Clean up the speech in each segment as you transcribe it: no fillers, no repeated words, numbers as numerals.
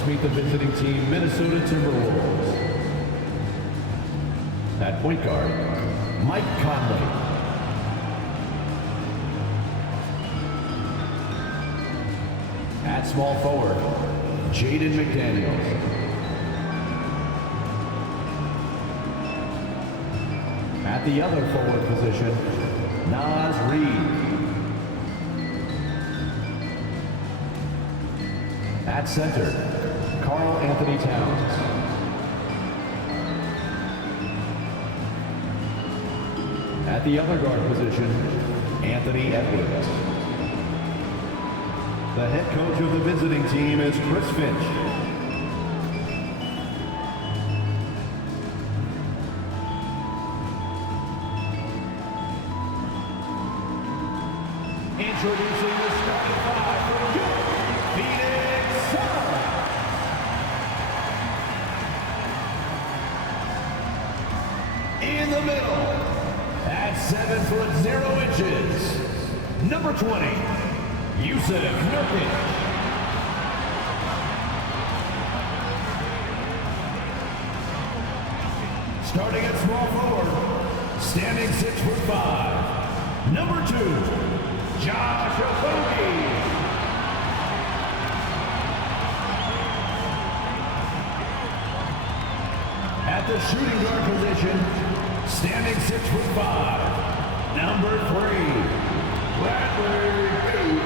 Let's meet the visiting team, Minnesota Timberwolves. At point guard, Mike Conley. At small forward, Jaden McDaniels. At the other forward position, Naz Reid. At center, Karl Anthony Towns. At the other guard position, Anthony Edwards. The head coach of the visiting team is Chris Finch. Introducing the starting five for your Phoenix Suns. In the middle, at 7'0", number 20, Jusuf Nurkic. Starting at small forward, standing 6'5", number 2, Josh Okogie. At the shooting guard position, standing 6'5", number 3, Bradley Beal.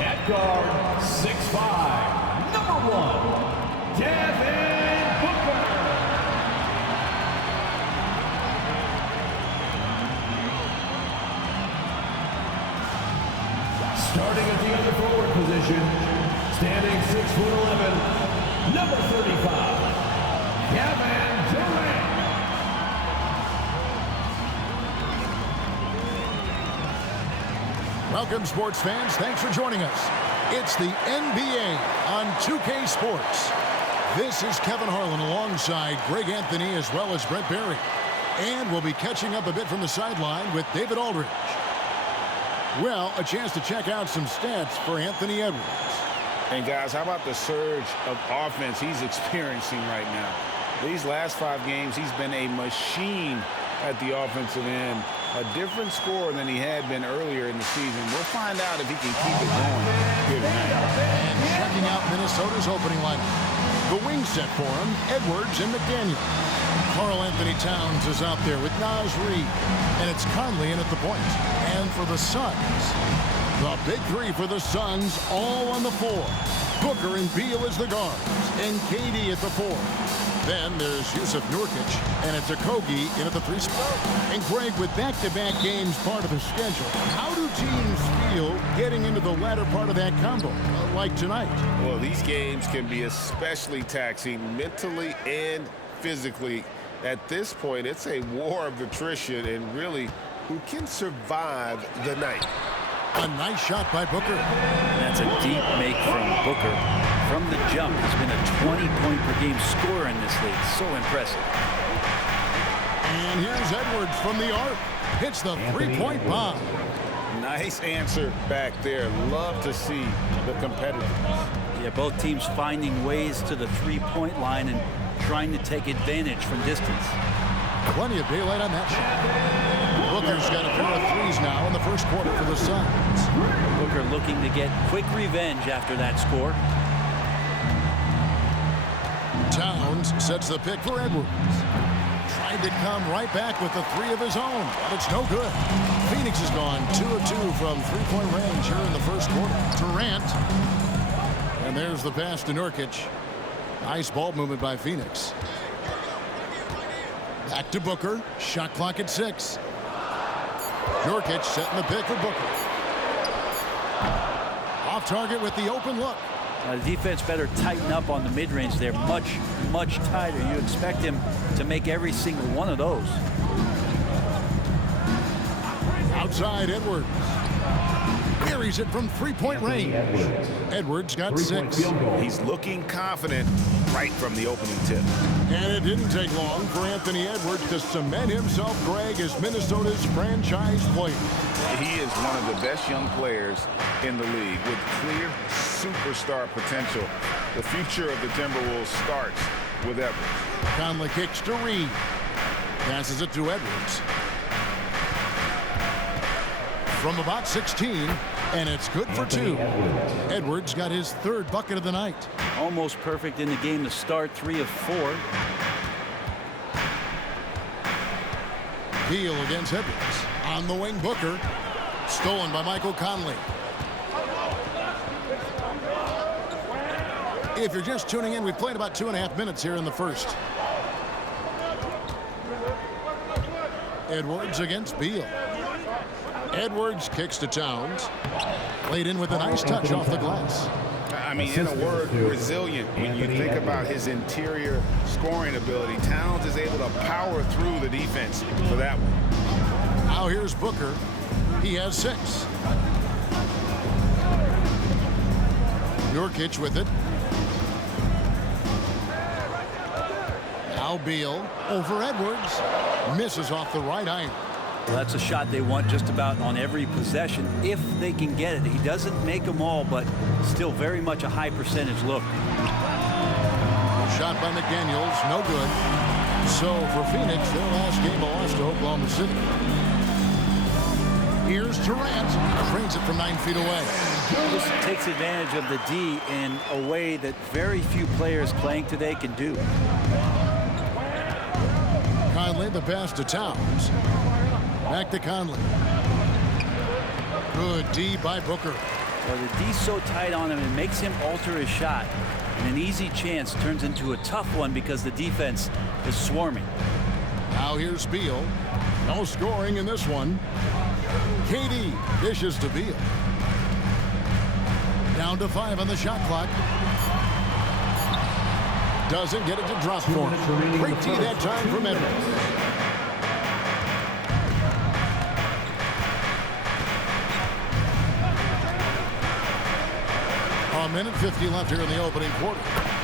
At guard, 6'5", number 1, Devin Booker. Starting at the other forward position, standing 6'11", number 35, Kevin Durant. Welcome, sports fans. Thanks for joining us. It's the NBA on 2K Sports. This is Kevin Harlan alongside Greg Anthony as well as Brent Barry. And we'll be catching up a bit from the sideline with David Aldridge. Well, a chance to check out some stats for Anthony Edwards. And guys, how about the surge of offense he's experiencing right now? These last 5 games, he's been a machine at the offensive end. A different scorer than he had been earlier in the season. We'll find out if he can keep it going here tonight. And checking out Minnesota's opening lineup. The wing set for him, Edwards and McDaniel. Karl Anthony Towns is out there with Naz Reid. And it's Conley in at the point. And for the Suns, the big 3 for the Suns, all on the floor. Booker and Beal as the guards, and KD at the 4. Then there's Jusuf Nurkic, and it's Okogie in at the 3 spot. And Greg, with back-to-back games part of the schedule, how do teams feel getting into the latter part of that combo, like tonight? Well, these games can be especially taxing mentally and physically. At this point, it's a war of attrition, and really, who can survive the night? A nice shot by Booker. That's a deep make from Booker. From the jump, he's been a 20-point-per-game scorer in this league. So impressive. And here's Edwards from the arc. Hits the three-point bomb. Nice answer back there. Love to see the competitiveness. Yeah, both teams finding ways to the three-point line and trying to take advantage from distance. Plenty of daylight on that shot. Booker's got a pair of threes now in the first quarter for the Suns. Booker looking to get quick revenge after that score. Towns sets the pick for Edwards. Tried to come right back with the 3 of his own, but it's no good. Phoenix has gone 2 of 2 from three-point range here in the first quarter. Durant. And there's the pass to Nurkic. Nice ball movement by Phoenix. Back to Booker. Shot clock at 6. Nurkic setting the pick for Booker. Off target with the open look. The defense better tighten up on the mid-range there. Much tighter. You expect him to make every single one of those. Outside Edwards. Buries it from three-point range. Edwards got 6. He's looking confident right from the opening tip. And it didn't take long for Anthony Edwards to cement himself, Greg, as Minnesota's franchise player. He is one of the best young players in the league with clear superstar potential. The future of the Timberwolves starts with Edwards. Conley kicks to Reed. Passes it to Edwards. From about 16, and it's good for 2. Edwards got his 3rd bucket of the night. Almost perfect in the game to start, 3 of 4. Beal against Edwards. On the wing, Booker. Stolen by Michael Conley. If you're just tuning in, we've played about 2.5 minutes here in the first. Edwards against Beal. Edwards kicks to Towns. Played in with a nice touch off the glass. I mean, in a word, resilient. When you think about his interior scoring ability, Towns is able to power through the defense for that one. Now here's Booker. He has 6. Nurkic with it. Now Beal over Edwards. Misses off the right iron. Well, that's a shot they want just about on every possession if they can get it. He doesn't make them all, but still very much a high percentage look. Shot by McDaniels, no good. So for Phoenix, their last game, a loss to Oklahoma City. Here's Durant, trains it from 9 feet away. This takes advantage of the D in a way that very few players playing today can do. Conley, the pass to Towns. Back to Conley. Good D by Booker. Well, the D's so tight on him, it makes him alter his shot. And an easy chance turns into a tough one because the defense is swarming. Now here's Beal. No scoring in this one. KD dishes to Beal. Down to 5 on the shot clock. Doesn't get it to drop for him. Great D that time from Edwards. A minute 50 left here in the opening quarter.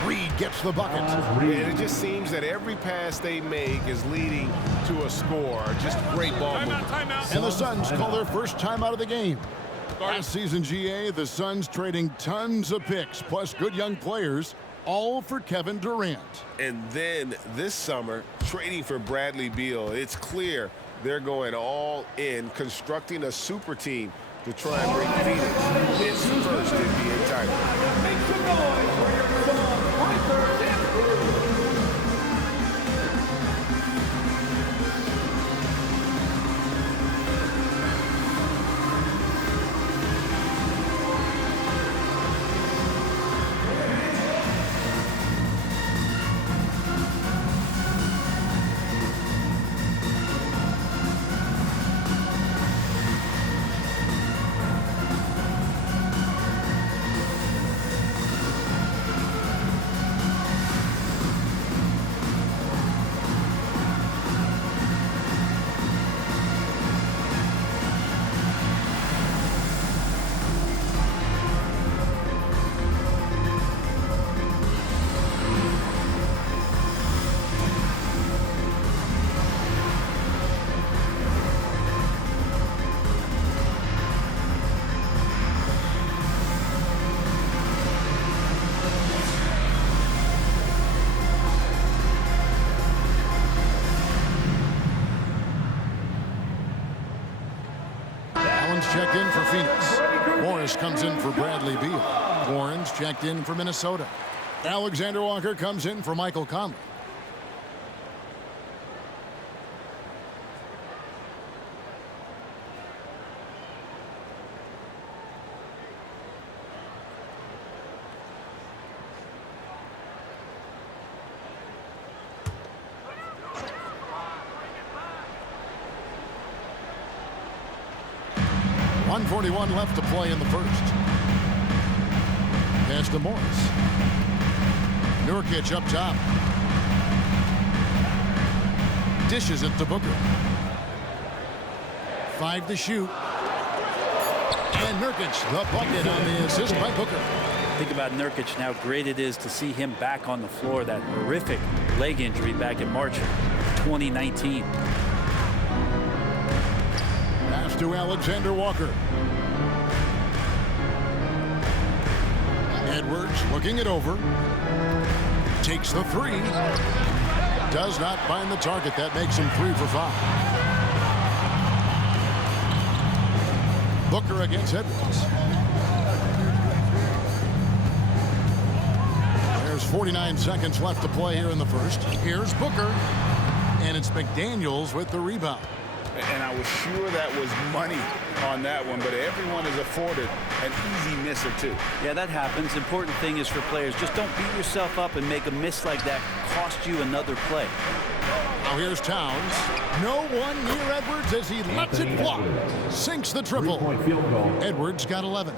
Reed gets the bucket. And it just seems that every pass they make is leading to a score. Just great ball movement. And the Suns call their first timeout of the game. Last season, GA, the Suns trading tons of picks, plus good young players, all for Kevin Durant. And then this summer, trading for Bradley Beal. It's clear they're going all in, constructing a super team to try and bring Phoenix its first NBA title. Make some noise for your son, Arthur Edwards. Checked in for Phoenix. Morris comes in for Bradley Beal. Warren's checked in for Minnesota. Alexander Walker comes in for Michael Conley. .141 left to play in the first. Pass to Morris. Nurkic up top. Dishes it to Booker. 5 to shoot. And Nurkic, the bucket on the assist by Booker. Think about Nurkic and how great it is to see him back on the floor. That horrific leg injury back in March of 2019. Pass to Alexander Walker. Edwards looking it over. Takes the three. Does not find the target. That makes him 3 for 5. Booker against Edwards. There's 49 seconds left to play here in the first. Here's Booker. And it's McDaniels with the rebound. And I was sure that was money on that one, but everyone is afforded an easy miss or two. Yeah, that happens. Important thing is for players, just don't beat yourself up and make a miss like that cost you another play. Now here's Towns. No one near Edwards as he lets it fly. Sinks the triple. Edwards got 11.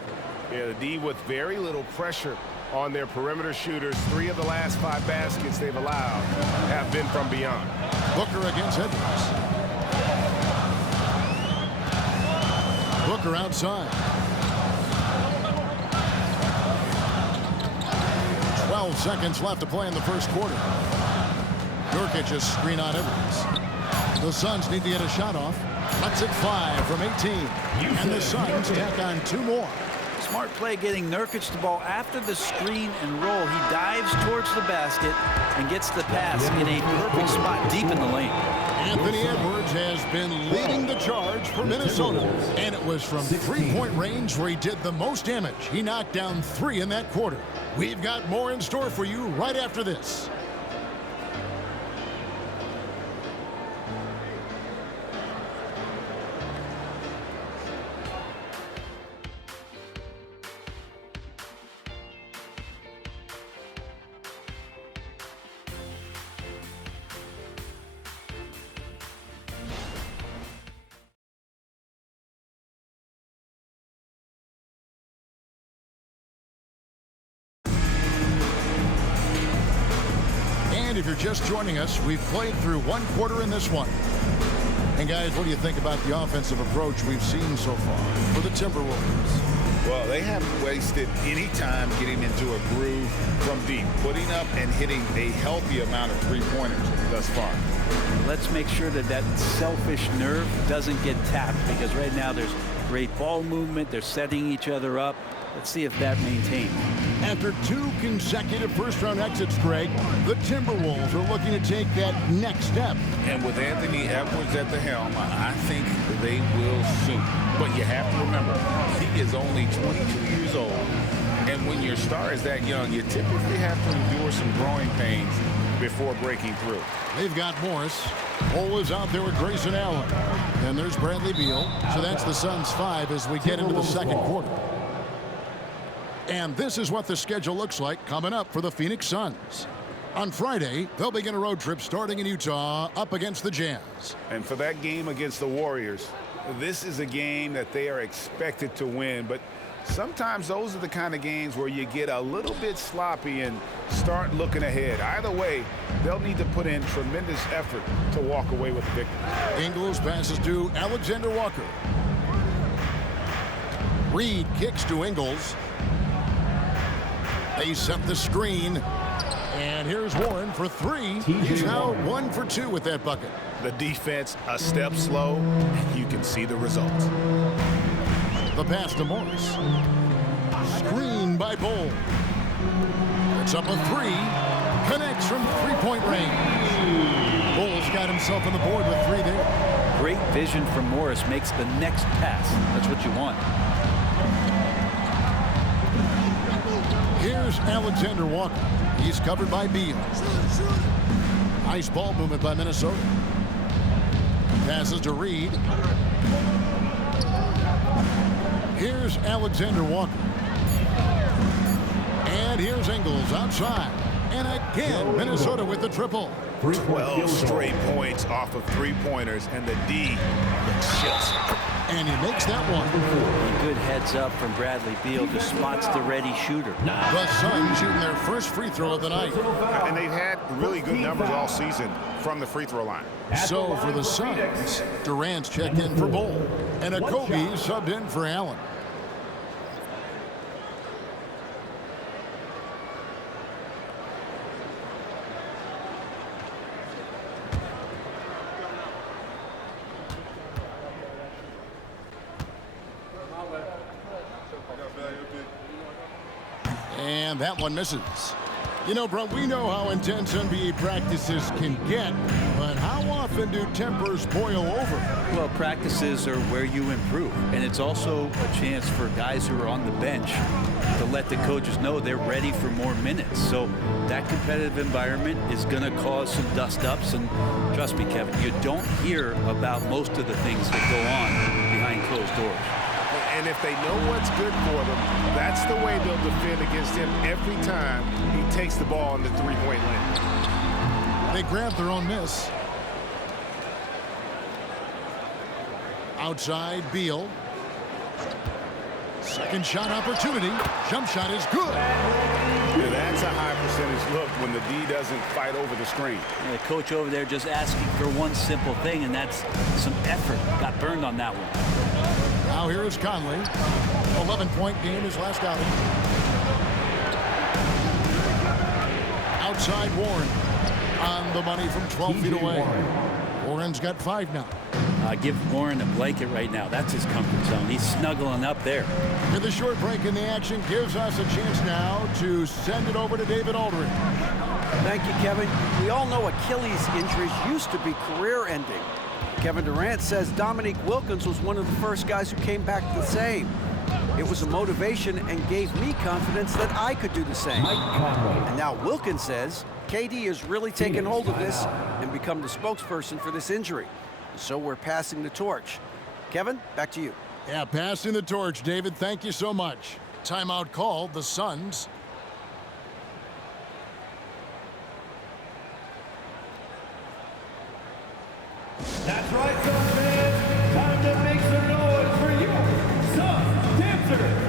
Yeah, the D with very little pressure on their perimeter shooters. 3 of the last 5 baskets they've allowed have been from beyond. Booker against Edwards. Booker outside. 12 seconds left to play in the first quarter. Nurkic just screen on Edwards. The Suns need to get a shot off. Lets it fly from 18. And the Suns tack on 2 more. Smart play getting Nurkic the ball after the screen and roll. He dives towards the basket and gets the pass in a perfect spot deep in the lane. Anthony Edwards has been leading the charge for Minnesota. And it was from 3-point range where he did the most damage. He knocked down 3 in that quarter. We've got more in store for you right after this. If you're just joining us, we've played through 1 quarter in this one. And guys, what do you think about the offensive approach we've seen so far for the Timberwolves? Well, they haven't wasted any time getting into a groove from deep, putting up and hitting a healthy amount of 3-pointers thus far. Let's make sure that that selfish nerve doesn't get tapped, because right now there's great ball movement. They're setting each other up. Let's see if that maintains. After 2 consecutive first-round exits, Greg, the Timberwolves are looking to take that next step. And with Anthony Edwards at the helm, I think they will soon. But you have to remember, he is only 22 years old. And when your star is that young, you typically have to endure some growing pains before breaking through. They've got Morris. Cole is out there with Grayson Allen. And there's Bradley Beal. So that's the Suns' 5 as we get into the second quarter. And this is what the schedule looks like coming up for the Phoenix Suns. On Friday, they'll begin a road trip starting in Utah up against the Jazz. And for that game against the Warriors, this is a game that they are expected to win. But sometimes those are the kind of games where you get a little bit sloppy and start looking ahead. Either way, they'll need to put in tremendous effort to walk away with the victory. Ingles passes to Alexander Walker. Reed kicks to Ingles. They set the screen. And here's Warren for 3. He's now 1 for 2 with that bucket. The defense a step slow, and you can see the results. The pass to Morris. Screen by Bol. It's up a 3. Connects from 3-point range. Bol's got himself on the board with 3 there. Great vision from Morris makes the next pass. That's what you want. Here's Alexander Walker. He's covered by Beal. Nice ball movement by Minnesota. Passes to Reed. Here's Alexander Walker. And here's Ingles outside. And again, Minnesota with the triple. 12 straight points off of 3-pointers, and the D looks just. And he makes that one. A good heads up from Bradley Beal, just spots the ready shooter. The Suns shooting their first free throw of the night. And they've had really good numbers all season from the free throw line. So for the Suns, Durant's checked in for Bol. And Okogie subbed in for Allen. That one misses. You know, bro, we know how intense NBA practices can get, but how often do tempers boil over? Well, practices are where you improve, and it's also a chance for guys who are on the bench to let the coaches know they're ready for more minutes. So that competitive environment is going to cause some dust-ups, and trust me, Kevin, you don't hear about most of the things that go on behind closed doors. And if they know what's good for them, that's the way they'll defend against him every time he takes the ball in the three-point lane. They grab their own miss. Outside, Beal. Second shot opportunity. Jump shot is good. Yeah, that's a high percentage look when the D doesn't fight over the screen. And the coach over there just asking for one simple thing, and that's some effort. Got burned on that one. Now here is Conley. 11-point game his last outing. Outside Warren. On the money from 12 feet away. Warren's got 5 now. Give Warren a blanket right now. That's his comfort zone. He's snuggling up there. With a short break in the action gives us a chance now to send it over to David Aldridge. Thank you, Kevin. We all know Achilles injuries used to be career-ending. Kevin Durant says Dominique Wilkins was one of the first guys who came back the same. It was a motivation and gave me confidence that I could do the same. And now Wilkins says KD has really taken hold of this and become the spokesperson for this injury. So we're passing the torch. Kevin, back to you. Yeah, passing the torch, David. Thank you so much. Timeout called, the Suns. That's right, Suns fans. Time to make some noise for your Suns dancers.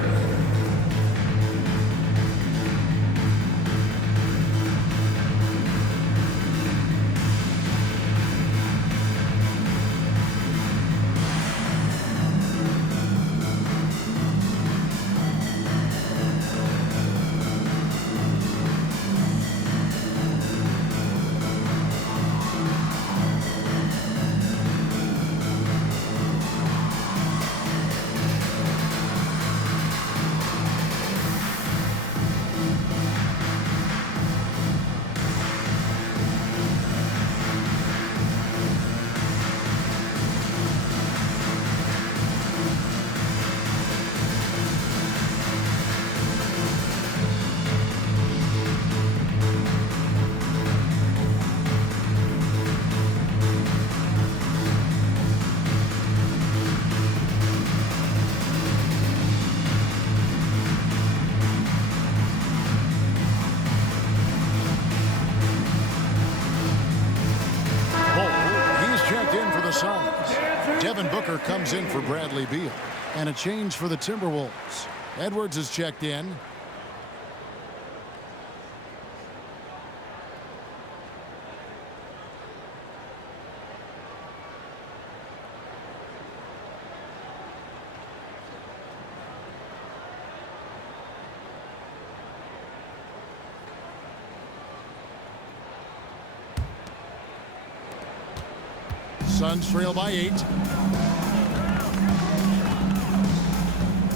Devin Booker comes in for Bradley Beal. And a change for the Timberwolves. Edwards is checked in. Suns trail by 8.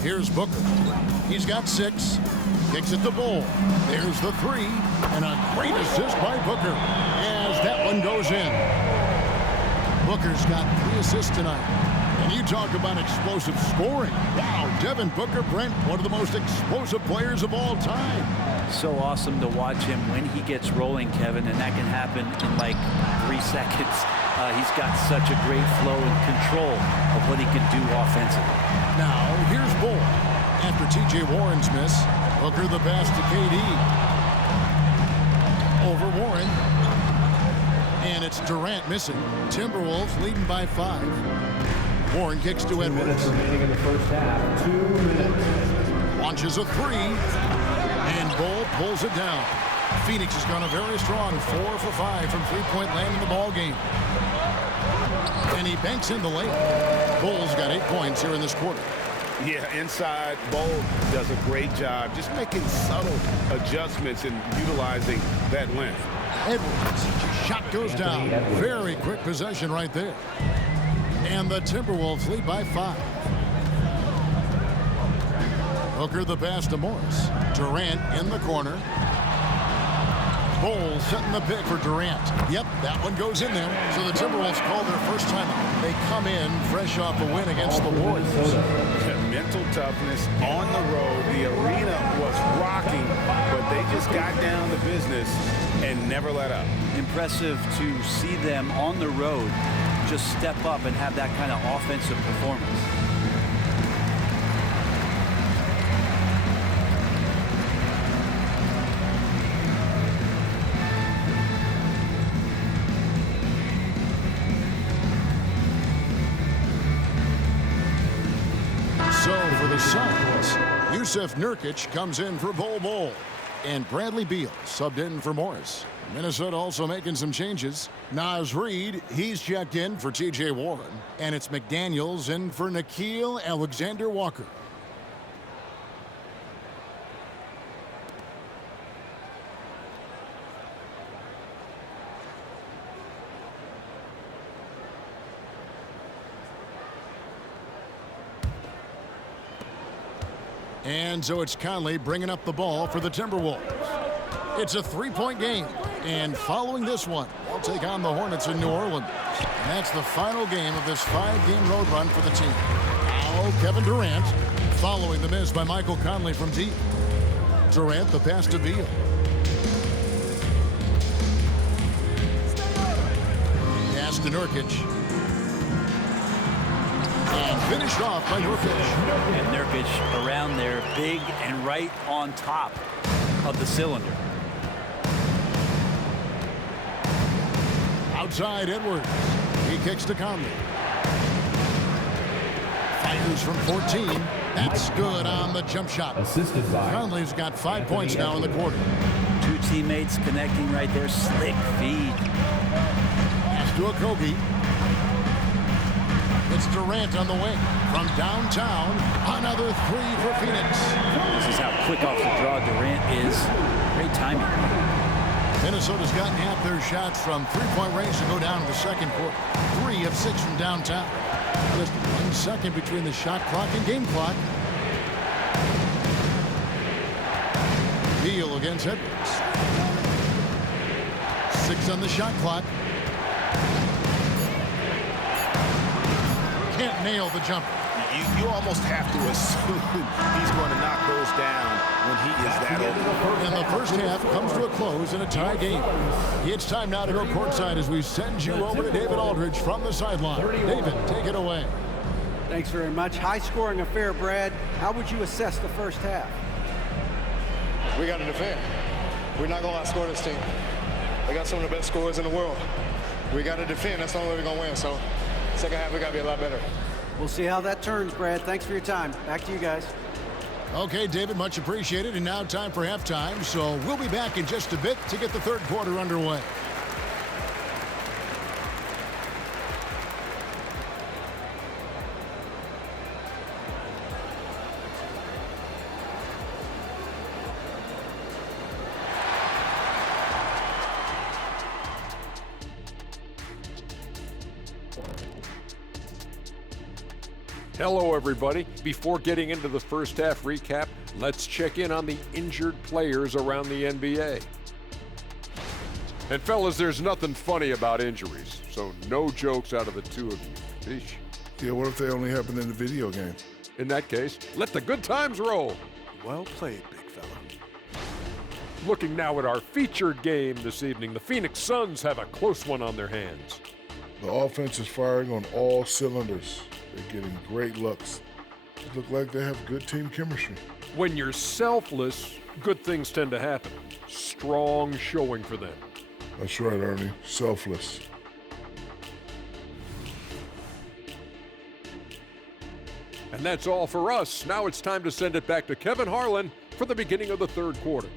Here's Booker. He's got 6. Kicks it to Bull. There's the 3. And a great assist by Booker as that one goes in. Booker's got 3 assists tonight. And you talk about explosive scoring. Wow, Devin Booker, Brent, one of the most explosive players of all time. So awesome to watch him when he gets rolling, Kevin, and that can happen in like 3 seconds. He's got such a great flow and control of what he can do offensively. Now, here's Bull. After T.J. Warren's miss, Booker the pass to KD. Over Warren. And it's Durant missing. Timberwolves leading by 5. Warren kicks to 2 Edwards. minutes remaining in the first half. 2 minutes. Launches a 3. And Bull pulls it down. Phoenix has gone a very strong 4 for 5 from three-point land in the ball game. And he banks in the lane. Bull's got 8 points here in this quarter. Yeah, inside, Bull does a great job just making subtle adjustments and utilizing that length. Edwards, shot goes down. Very quick possession right there. And the Timberwolves lead by 5. Hooker the pass to Morris. Durant in the corner. Bowles setting the pick for Durant. Yep, that one goes in there. So the Timberwolves call their first time out. They come in fresh off a win against the Warriors. Mental toughness on the road. The arena was rocking, but they just got down to business and never let up. Impressive to see them on the road just step up and have that kind of offensive performance. So for the Suns, Yusuf Nurkic comes in for Bol, and Bradley Beal subbed in for Morris. Minnesota also making some changes. Naz Reid, he's checked in for T.J. Warren, and it's McDaniels in for Nickeil Alexander-Walker. And so it's Conley bringing up the ball for the Timberwolves. It's a three-point game. And following this one, they'll take on the Hornets in New Orleans. And that's the final game of this 5-game road run for the team. Now Kevin Durant following the miss by Michael Conley from deep. Durant the pass to Beal. Pass to Nurkic. And finished off by Nurkic. And Nurkic around there, big and right on top of the cylinder. Outside Edwards. He kicks to Conley. Fires from 14. That's good on the jump shot. Assisted by Conley's got 5 points now in the quarter. Two teammates connecting right there. Slick feed. Pass to Okogie. It's Durant on the wing. From downtown, another three for Phoenix. This is how quick off the draw Durant is. Great timing. Minnesota's gotten half their shots from three-point range to go down in the second quarter. 3 of 6 from downtown. Just 1 second between the shot clock and game clock. Beal against Edwards. 6 on the shot clock. Can't nail the jumper. You almost have to assume he's going to knock those down when he is that open. And the first half comes to a close in a tie game. It's time now to go courtside as we send you over to David Aldridge from the sideline. David, take it away. Thanks very much. High-scoring affair, Brad. How would you assess the first half? We got to defend. We're not going to outscore this team. They got some of the best scorers in the world. We got to defend. That's the only way we're going to win. So second half, we got to be a lot better. We'll see how that turns, Brad. Thanks for your time. Back to you guys. Okay, David, much appreciated. And now time for halftime. So we'll be back in just a bit to get the third quarter underway. Hello, everybody. Before getting into the first half recap, let's check in on the injured players around the NBA. And fellas, there's nothing funny about injuries, so no jokes out of the two of you. Eesh. Yeah, what if they only happen in the video game? In that case, let the good times roll. Well played, big fella. Looking now at our featured game this evening, the Phoenix Suns have a close one on their hands. The offense is firing on all cylinders. They're getting great looks. They look like they have good team chemistry. When you're selfless, good things tend to happen. Strong showing for them. That's right, Ernie. Selfless. And that's all for us. Now it's time to send it back to Kevin Harlan for the beginning of the third quarter.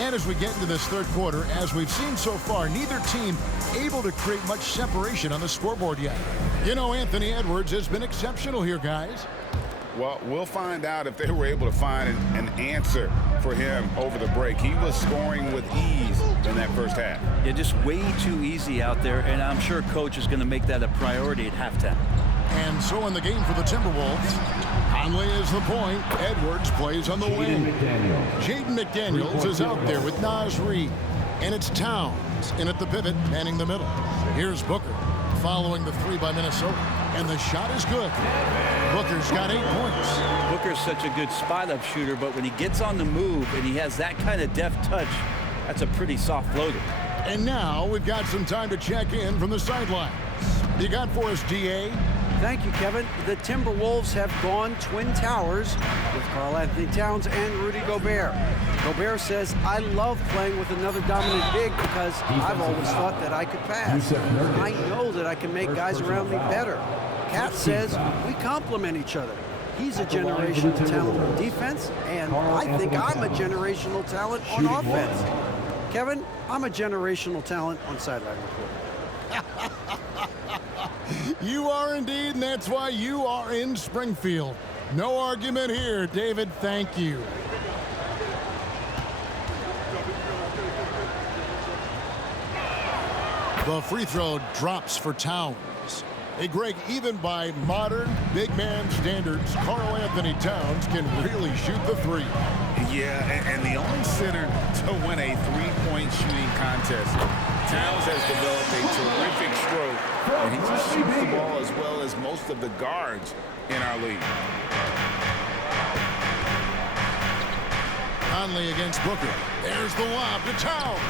And as we get into this third quarter, as we've seen so far, neither team able to create much separation on the scoreboard yet. You know, Anthony Edwards has been exceptional here, guys. Well, we'll find out if they were able to find an answer for him over the break. He was scoring with ease in that first half. Yeah, just way too easy out there, and I'm sure coach is going to make that a priority at halftime. And so in the game for the Timberwolves, Conley is the point. Edwards plays on the wing. Jaden McDaniels is out there with Naz Reid. And it's Towns in at the pivot, manning the middle. Here's Booker following the three by Minnesota. And the shot is good. Booker's got 8 points. Booker's such a good spot-up shooter, but when he gets on the move and he has that kind of deft touch, that's a pretty soft floater. And now we've got some time to check in from the sidelines. You got for us, DA? Thank you, Kevin. The Timberwolves have gone Twin Towers with Karl-Anthony Towns and Rudy Gobert. Gobert says, I love playing with another dominant big because I've always thought that I could pass. I know that I can make guys around me better. Cat says, we complement each other. He's a generational talent on defense, and I think I'm a generational talent on offense. Kevin, I'm a generational talent on sideline reporting. You are indeed, and that's why you are in Springfield. No argument here, David. Thank you. The free throw drops for Towns. Hey, Greg, even by modern big man standards, Karl-Anthony Towns can really shoot the three. Yeah, and the only center to win a three-point shooting contest. Towns has developed a terrific stroke, and he just shoots the ball as well as most of the guards in our league. Conley against Booker. There's the lob to Towns.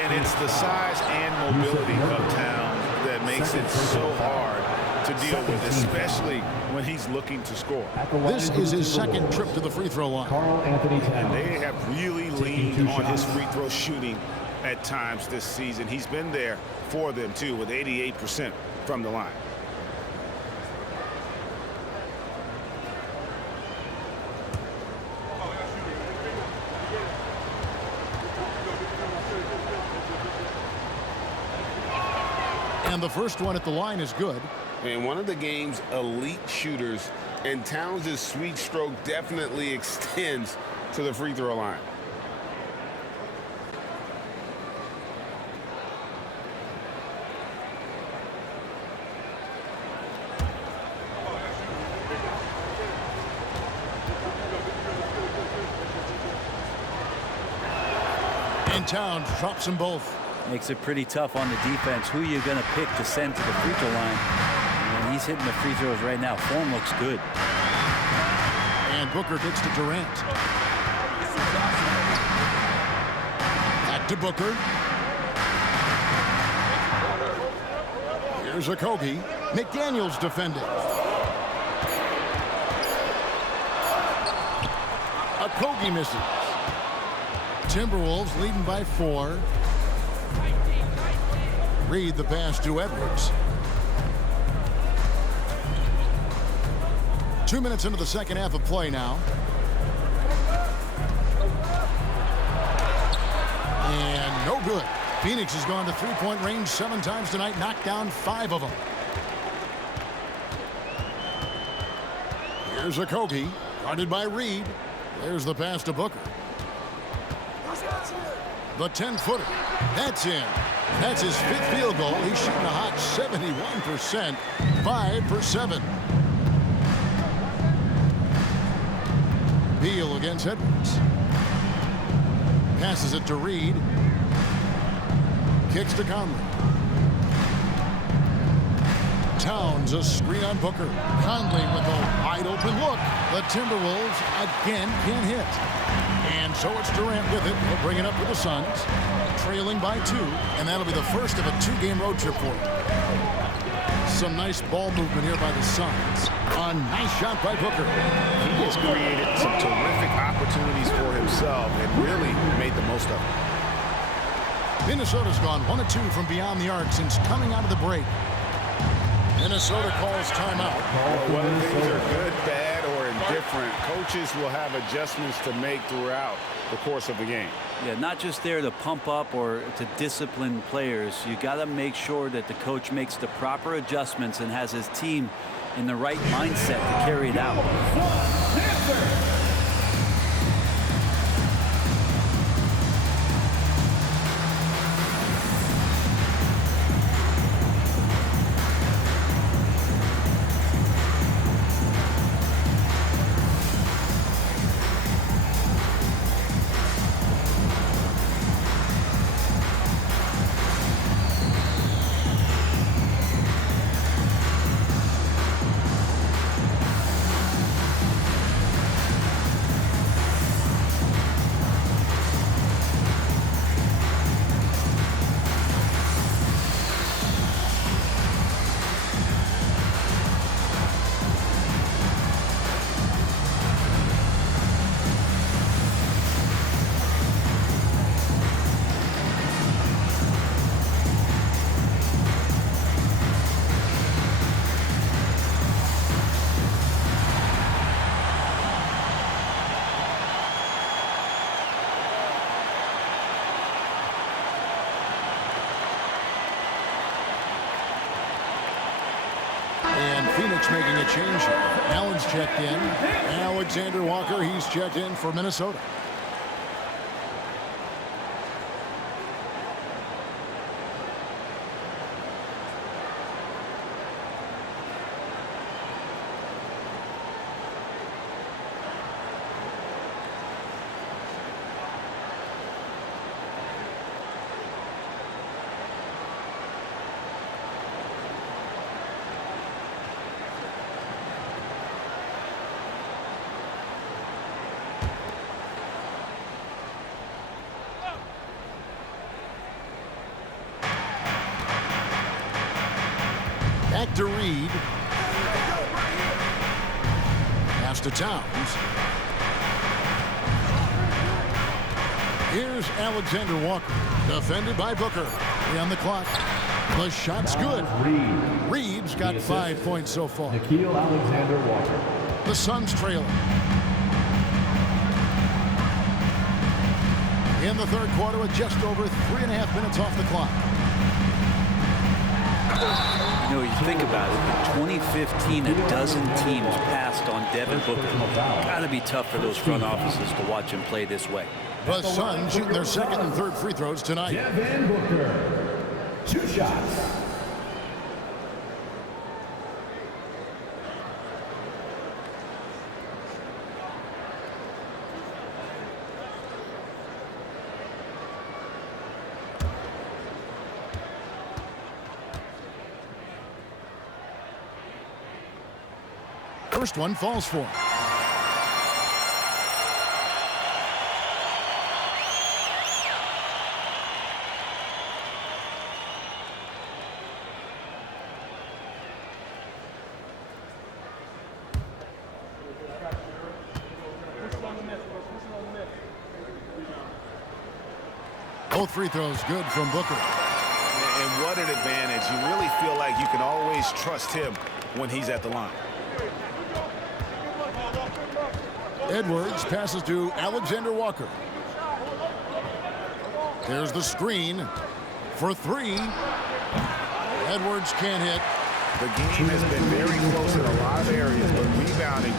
And it's the size and mobility of Towns that makes it so hard to deal with, especially when he's looking to score. This is his second trip to the free throw line. And they have really leaned on his free throw shooting at times this season. He's been there for them, too, with 88% from the line. And the first one at the line is good. And one of the game's elite shooters, and Towns' sweet stroke definitely extends to the free throw line. And Towns drops them both. Makes it pretty tough on the defense. Who are you going to pick to send to the free throw line? And he's hitting the free throws right now. Form looks good. And Booker gets to Durant. Back to Booker. Here's Okogie. McDaniels defending. Okogie misses. Timberwolves leading by 4. Reid the pass to Edwards. 2 minutes into the second half of play now. And no good. Phoenix has gone to three-point range 7 times tonight, knocked down 5 of them. Here's Okogie, guarded by Reid. There's the pass to Booker. The 10-footer. That's in. That's his 5th field goal. He's shooting a hot 71%. 5 for 7. Beal against Edwards. Passes it to Reid. Kicks to Conley. Towns a screen on Booker. Conley with a wide open look. The Timberwolves again can't hit. And so it's Durant with it. He'll bring it up for the Suns. Trailing by 2. And that'll be the first of a 2-game road trip for him. Some nice ball movement here by the Suns. A nice shot by Booker. He has created some terrific opportunities for himself and really made the most of it. Minnesota's gone 1 of 2 from beyond the arc since coming out of the break. Minnesota calls timeout. Well, whether things are good, bad, or indifferent, coaches will have adjustments to make throughout the course of the game. Yeah, not just there to pump up or to discipline players. You got to make sure that the coach makes the proper adjustments and has his team in the right mindset to carry it out. And Phoenix making a change. Allen's checked in. Alexander Walker, he's checked in for Minnesota. Back to Reed. Pass to Towns. Here's Alexander Walker. Defended by Booker. 3 on the clock. The shot's good. Reed's got 5 points so far. Nickeil Alexander-Walker. The Suns trailing. In the third quarter with just over 3.5 minutes off the clock. You know, you think about it, in 2015, a dozen teams passed on Devin Booker. Gotta be tough for those front offices to watch him play this way. The Suns shooting their second and third free throws tonight. Devin Booker. 2 shots. First one falls for him. Both free throws good from Booker. And what an advantage. You really feel like you can always trust him when he's at the line. Edwards passes to Alexander Walker. There's the screen for 3. Edwards can't hit. The game has been very close in a lot of areas, but rebounding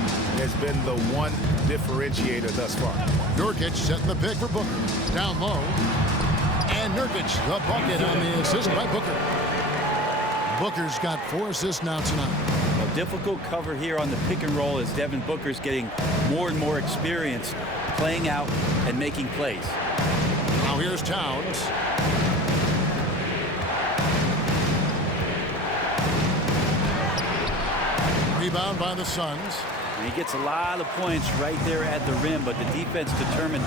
has been the one differentiator thus far. Nurkic setting the pick for Booker. Down low. And Nurkic, the bucket on the assist by Booker. Booker's got 4 assists now tonight. A difficult cover here on the pick and roll as Devin Booker's getting more and more experience playing out and making plays. Now here's Towns. Rebound by the Suns. And he gets a lot of points right there at the rim, but the defense determined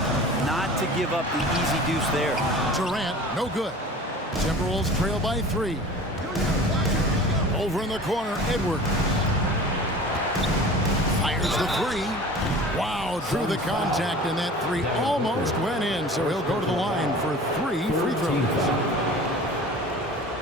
not to give up the easy deuce there. Durant, no good. Timberwolves trail by 3. Over in the corner, Edwards. Fires the 3. Wow, drew the contact, and that 3 almost went in, so he'll go to the line for 3 free throws.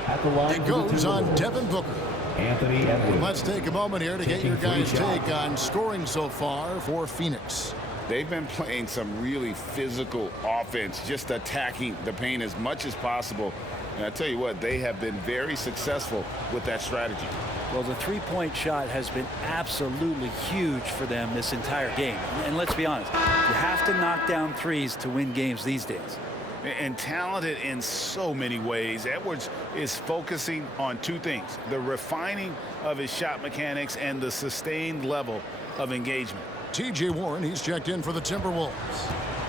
At the line It goes on Devin Booker. Anthony Edwards. Let's take a moment here to get your guys' take on scoring so far for Phoenix. They've been playing some really physical offense, just attacking the paint as much as possible. And I tell you what, they have been very successful with that strategy. Well, the three-point shot has been absolutely huge for them this entire game. And let's be honest, you have to knock down threes to win games these days. And talented in so many ways. Edwards is focusing on two things: the refining of his shot mechanics and the sustained level of engagement. T.J. Warren, he's checked in for the Timberwolves.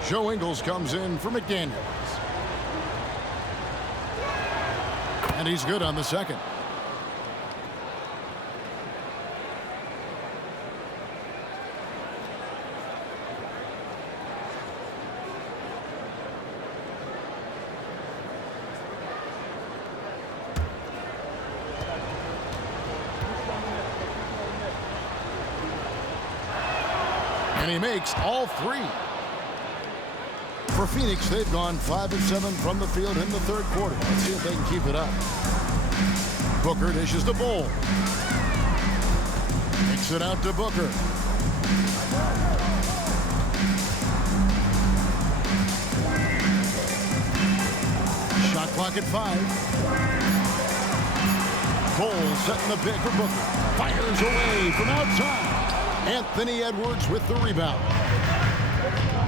Joe Ingles comes in for McDaniels. And he's good on the second. And he makes all three. For Phoenix, they've gone 5 of 7 from the field in the third quarter. Let's see if they can keep it up. Booker dishes the Bol. Kicks it out to Booker. Shot clock at 5. Bol setting the pick for Booker. Fires away from outside. Anthony Edwards with the rebound.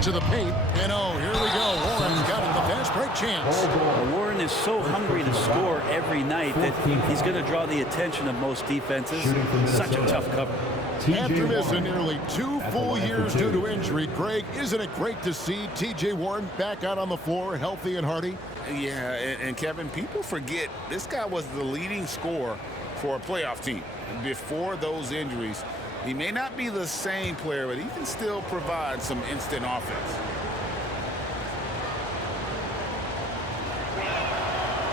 To the paint, and oh, here we go. Warren's got it, the fast break chance. Well, Warren is so hungry to score every night that he's going to draw the attention of most defenses. Such a tough cover. After missing nearly 2 full years due to injury, Greg, isn't it great to see T.J. Warren back out on the floor, healthy and hearty? Yeah, and Kevin, people forget this guy was the leading scorer for a playoff team before those injuries. He may not be the same player, but he can still provide some instant offense.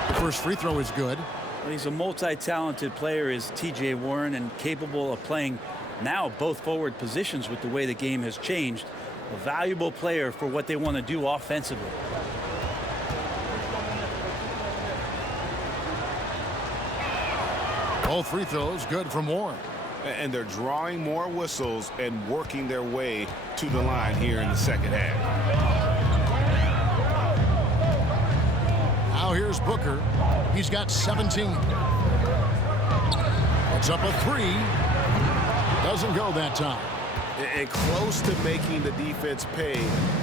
The first free throw is good. Well, he's a multi-talented player, is T.J. Warren, and capable of playing now both forward positions with the way the game has changed. A valuable player for what they want to do offensively. Both free throws good from Warren. And they're drawing more whistles and working their way to the line here in the second half. Now here's Booker. He's got 17. Puts up a 3. Doesn't go that time. And close to making the defense pay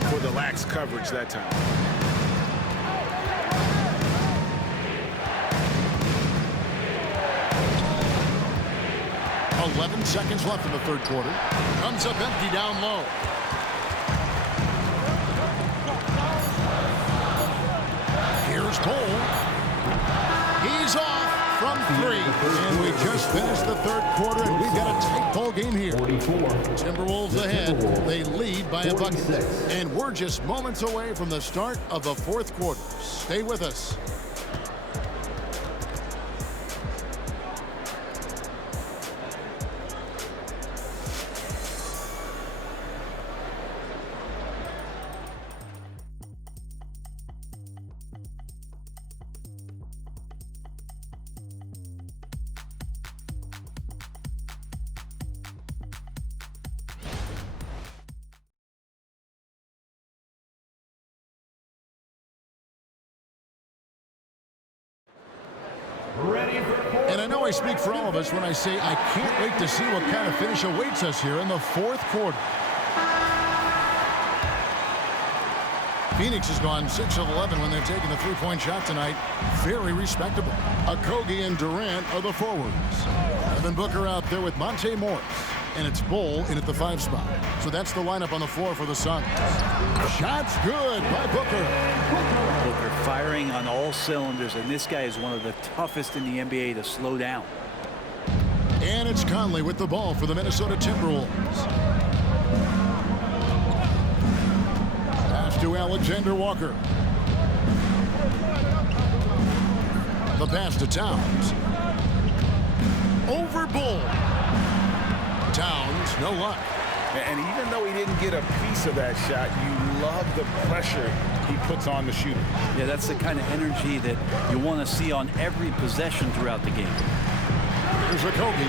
for the lax coverage that time. 11 seconds left in the third quarter. Comes up empty down low. Here's Bol. He's off from 3. And we just finished the third quarter, and we've got a tight ball game here. 44. Timberwolves ahead. They lead by a bucket. 46. And we're just moments away from the start of the fourth quarter. Stay with us. And I know I speak for all of us when I say I can't wait to see what kind of finish awaits us here in the fourth quarter. Phoenix has gone 6 of 11 when they're taking the three-point shot tonight. Very respectable. Okogie and Durant are the forwards. Devin Booker out there with Monte Morris. And it's Bol in at the 5 spot. So that's the lineup on the floor for the Suns. Shots good by Booker. Booker firing on all cylinders, and this guy is one of the toughest in the NBA to slow down. And it's Conley with the ball for the Minnesota Timberwolves. Pass to Alexander Walker. The pass to Towns. Over Bol. Towns, no luck. And even though he didn't get a piece of that shot, you love the pressure he puts on the shooter. Yeah, that's the kind of energy that you want to see on every possession throughout the game. Here's Okogie.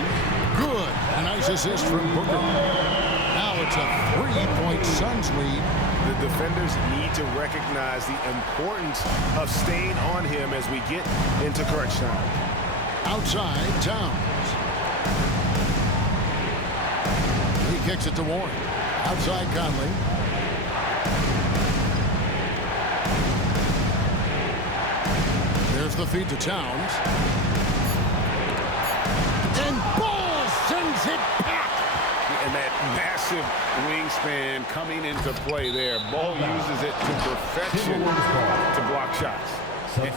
Good. A nice assist from Booker. Now it's a 3-point Suns lead. The defenders need to recognize the importance of staying on him as we get into crunch time. Outside, Towns. He kicks it to Warren. Outside, Conley. There's the feed to Towns. And Ball sends it back. And that massive wingspan coming into play there. Ball uses it to perfection to block shots.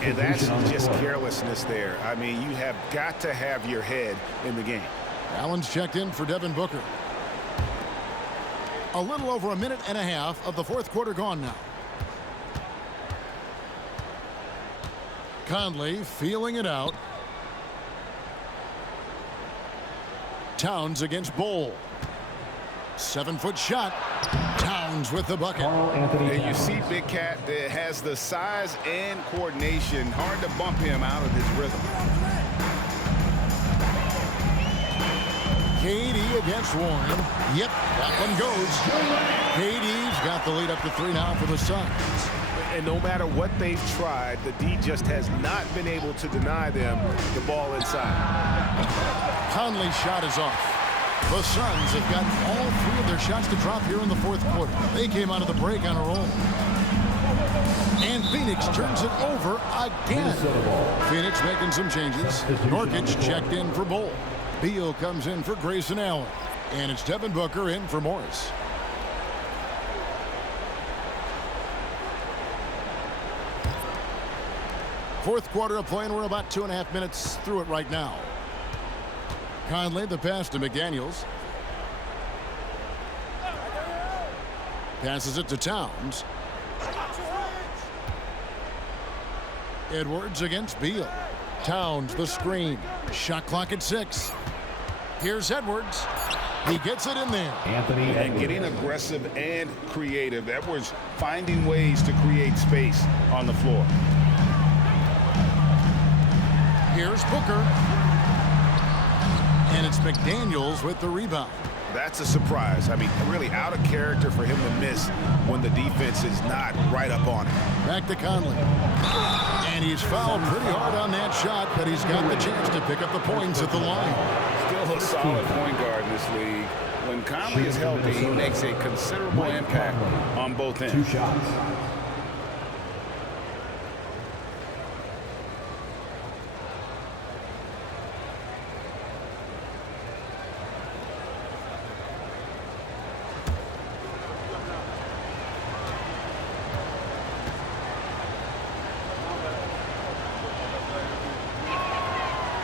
And that's just carelessness there. I mean, you have got to have your head in the game. Allen's checked in for Devin Booker. A little over a minute and a half of the fourth quarter gone now. Conley feeling it out. Towns against Bol. 7-foot shot. Towns with the bucket. And you see Big Cat that has the size and coordination. Hard to bump him out of his rhythm. KD against Warren. Yep, that one goes. KD's got the lead up to 3 now for the Suns. And no matter what they've tried, the D just has not been able to deny them the ball inside. Conley's shot is off. The Suns have got all 3 of their shots to drop here in the fourth quarter. They came out of the break on a roll. And Phoenix turns it over again. Phoenix making some changes. Nurkic checked in for Bol. Beal comes in for Grayson Allen. And it's Devin Booker in for Morris. Fourth quarter of play, and we're about 2.5 minutes through it right now. Conley, the pass to McDaniels. Passes it to Towns. Edwards against Beal. Towns, the screen. Shot clock at 6. Here's Edwards. He gets it in there. And getting aggressive and creative. Edwards finding ways to create space on the floor. Here's Booker. And it's McDaniels with the rebound. That's a surprise. I mean, really out of character for him to miss when the defense is not right up on him. Back to Conley. And he's fouled pretty hard on that shot, but he's got the chance to pick up the points at the line. Still a solid point guard in this league. When Conley is healthy, he makes a considerable impact on both ends. 2 shots.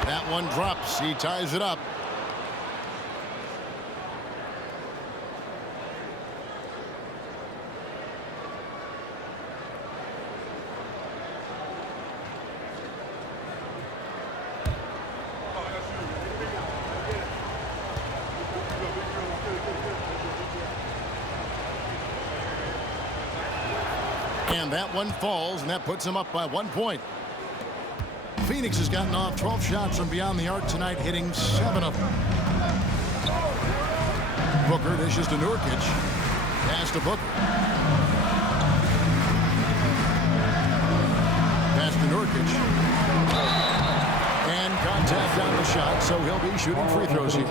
That one drops. He ties it up. And that one falls, and that puts him up by 1 point. Phoenix has gotten off 12 shots from beyond the arc tonight, hitting 7 of them. Booker dishes to Nurkic. Pass to Booker. Pass to Nurkic. And contact on the shot, so he'll be shooting free throws here.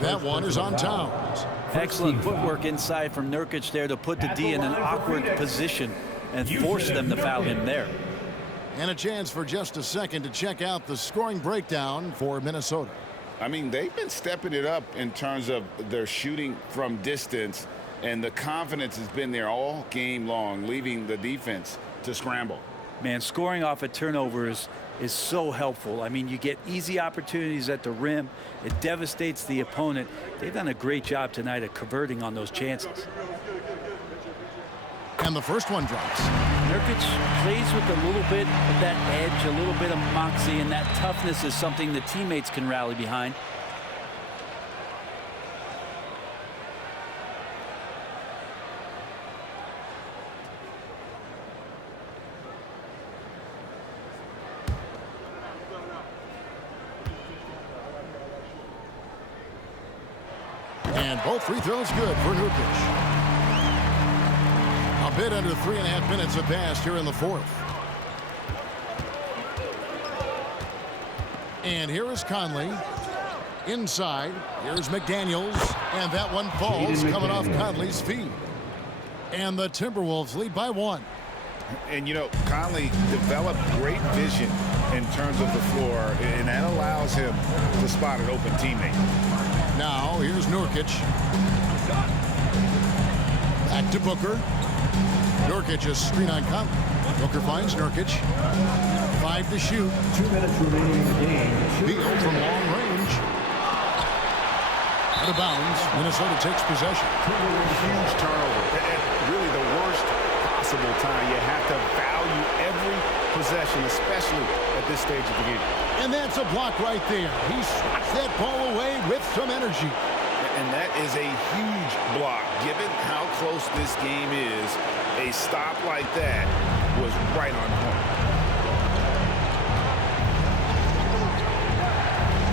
That one is on Towns. Excellent footwork inside from Nurkic there to put the D in an awkward position and force them to foul him there. And a chance for just a second to check out the scoring breakdown for Minnesota. I mean, they've been stepping it up in terms of their shooting from distance, and the confidence has been there all game long, leaving the defense to scramble. Man, scoring off of turnovers is so helpful. I mean, you get easy opportunities at the rim. It devastates the opponent. They've done a great job tonight at converting on those chances. And the first one drops. Nurkic plays with a little bit of that edge, a little bit of moxie, and that toughness is something the teammates can rally behind. And both free throws good for Nurkic. bit under 3.5 minutes have passed here in the fourth. And here is Conley. Inside, here's McDaniels. And that one falls coming off Conley's feet. And the Timberwolves lead by 1. And, you know, Conley developed great vision in terms of the floor, and that allows him to spot an open teammate. Now, here's Nurkic. Back to Booker. Nurkic is screen on Conley. Booker finds Nurkic. 5 to shoot. 2 minutes remaining in the game. Beal from long range. Out of bounds. Minnesota takes possession. Huge turnover. At really the worst possible time. You have to value every possession, especially at this stage of the game. And that's a block right there. He swats that ball away with some energy. And that is a huge block. Given how close this game is, a stop like that was right on point.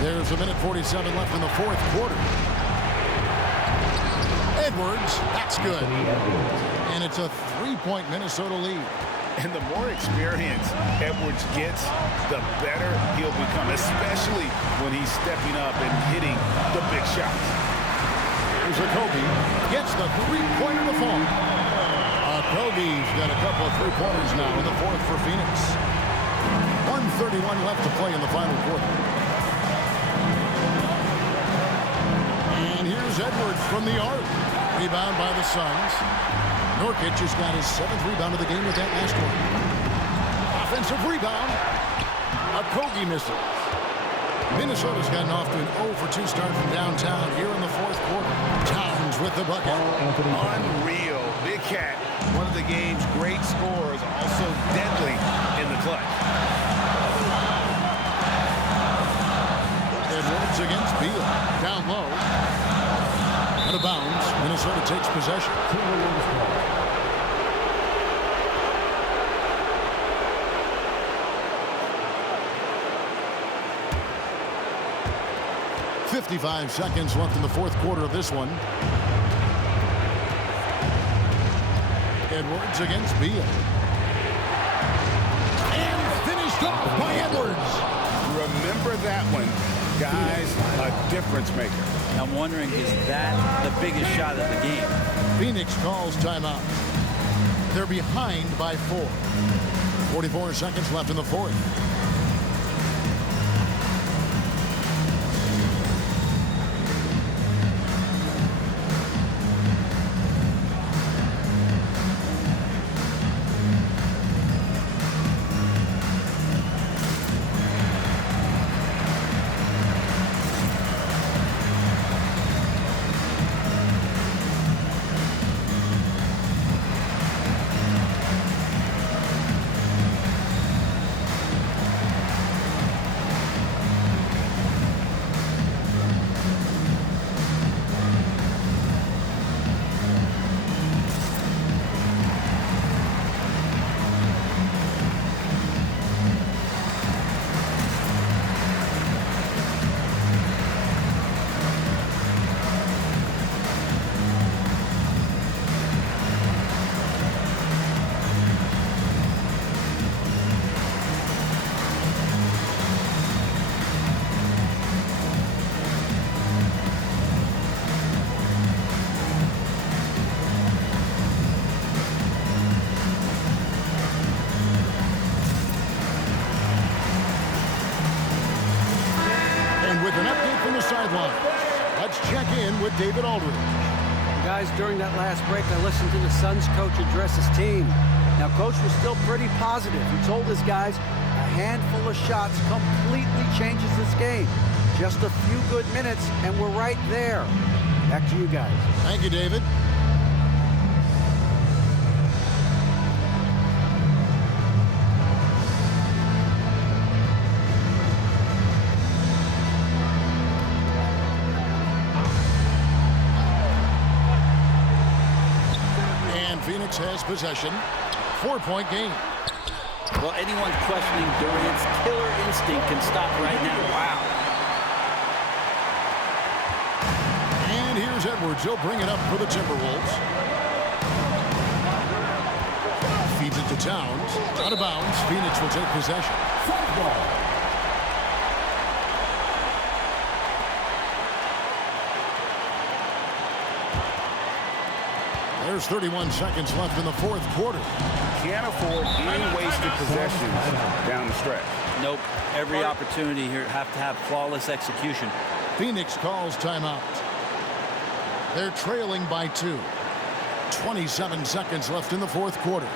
There's a minute 47 left in the fourth quarter. Edwards, that's good. And it's a 3-point Minnesota lead. And the more experience Edwards gets, the better he'll become, especially when he's stepping up and hitting the big shots. Here's Kobe. Gets the three-pointer to fall. Kobe's got a couple of three-pointers now in the fourth for Phoenix. 1:31 left to play in the final quarter. And here's Edwards from the arc. Rebound by the Suns. Nurkic has got his 7th rebound of the game with that last one. Offensive rebound. Kogi misses. Minnesota's gotten off to an 0-for-2 start from downtown here in the fourth quarter. Towns with the bucket. Unreal. Big Cat, one of the game's great scorers, also deadly in the clutch. Edwards against Beal. Down low. Out of bounds. Minnesota takes possession. 55 seconds left in the fourth quarter of this one. Edwards against Beal. And finished off by Edwards. Remember that one, guys, a difference maker. I'm wondering, is that the biggest shot of the game? Phoenix calls timeout. They're behind by 4. 44 seconds left in the fourth. Let's check in with David Aldridge. Guys, during that last break, I listened to the Suns coach address his team. Now, coach was still pretty positive. He told his guys a handful of shots completely changes this game. Just a few good minutes, and we're right there. Back to you guys. Thank you, David. Phoenix has possession. 4-point game. Well, anyone questioning Durant's killer instinct can stop right now. Wow. And here's Edwards. He'll bring it up for the Timberwolves. Feeds it to Towns. Out of bounds. Phoenix will take possession. There's 31 seconds left in the fourth quarter. Can't afford any wasted possessions down the stretch. Nope. Every opportunity here have to have flawless execution. Phoenix calls timeout. They're trailing by 2. 27 seconds left in the fourth quarter.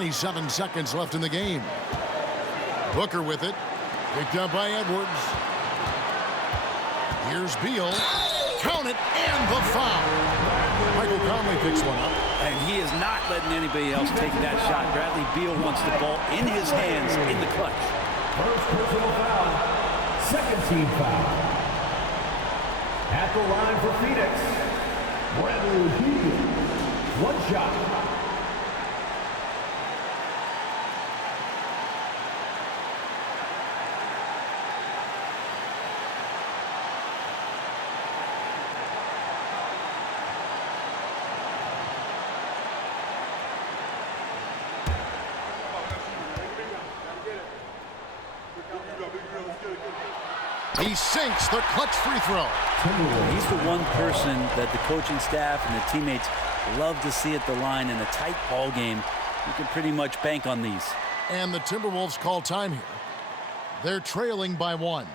.27 seconds left in the game. Booker with it. Picked up by Edwards. Here's Beal. Count it, and the foul. Michael Conley picks one up. And he is not letting anybody else take that shot. Bradley Beal wants the ball in his hands in the clutch. First personal foul. Second team foul. At the line for Phoenix, Bradley Beal. One shot. He sinks the clutch free throw. He's the one person that the coaching staff and the teammates love to see at the line in a tight ball game. You can pretty much bank on these. And the Timberwolves call time here. They're trailing by 1.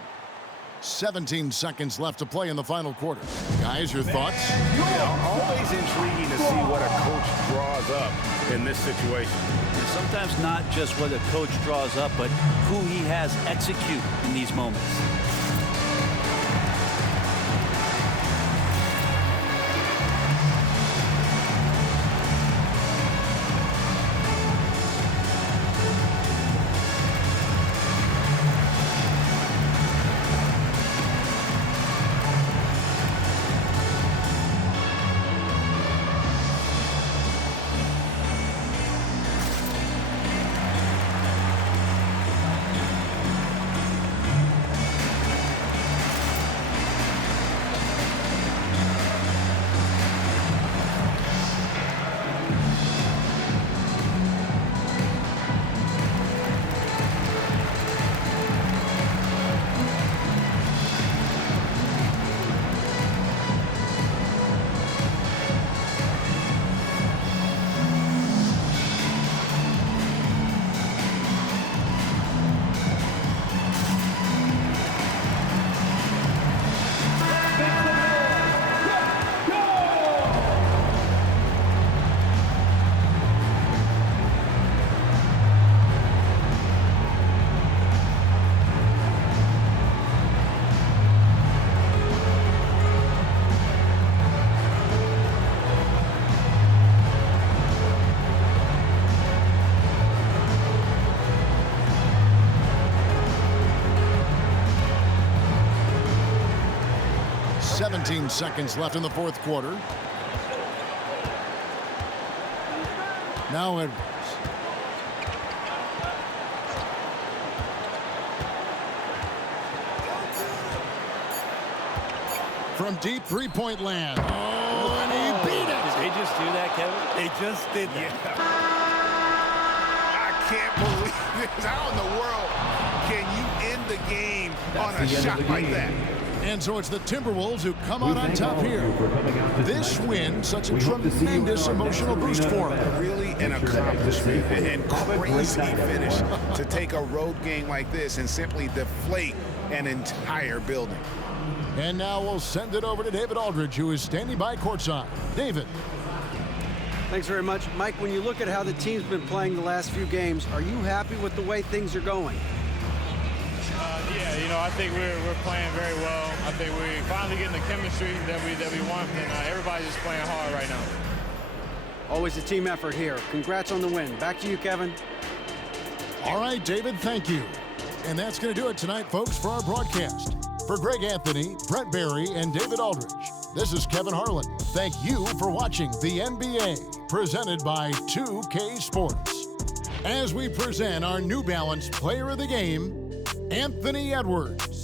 17 seconds left to play in the final quarter. Guys, your thoughts? Always intriguing to see what a coach draws up in this situation. And sometimes not just what a coach draws up, but who he has execute in these moments. 17 seconds left in the fourth quarter. Now Edwards. From deep three-point land. Oh, and he beat it. Did they just do that, Kevin? They just did that. I can't believe this. How in the world can you end the game on a shot like that? And so it's the Timberwolves who come out on top here. This win, such a tremendous emotional boost for them. Really an accomplishment and crazy finish to take a road game like this and simply deflate an entire building. And now we'll send it over to David Aldridge, who is standing by courtside. David. Thanks very much. Mike, when you look at how the team's been playing the last few games, are you happy with the way things are going? Yeah, you know, I think we're playing very well. I think we're finally getting the chemistry that we want, and everybody's just playing hard right now. Always a team effort here. Congrats on the win. Back to you, Kevin. All right, David, thank you. And that's going to do it tonight, folks, for our broadcast. For Greg Anthony, Brett Barry, and David Aldridge, this is Kevin Harlan. Thank you for watching the NBA, presented by 2K Sports. As we present our New Balance Player of the Game, Anthony Edwards.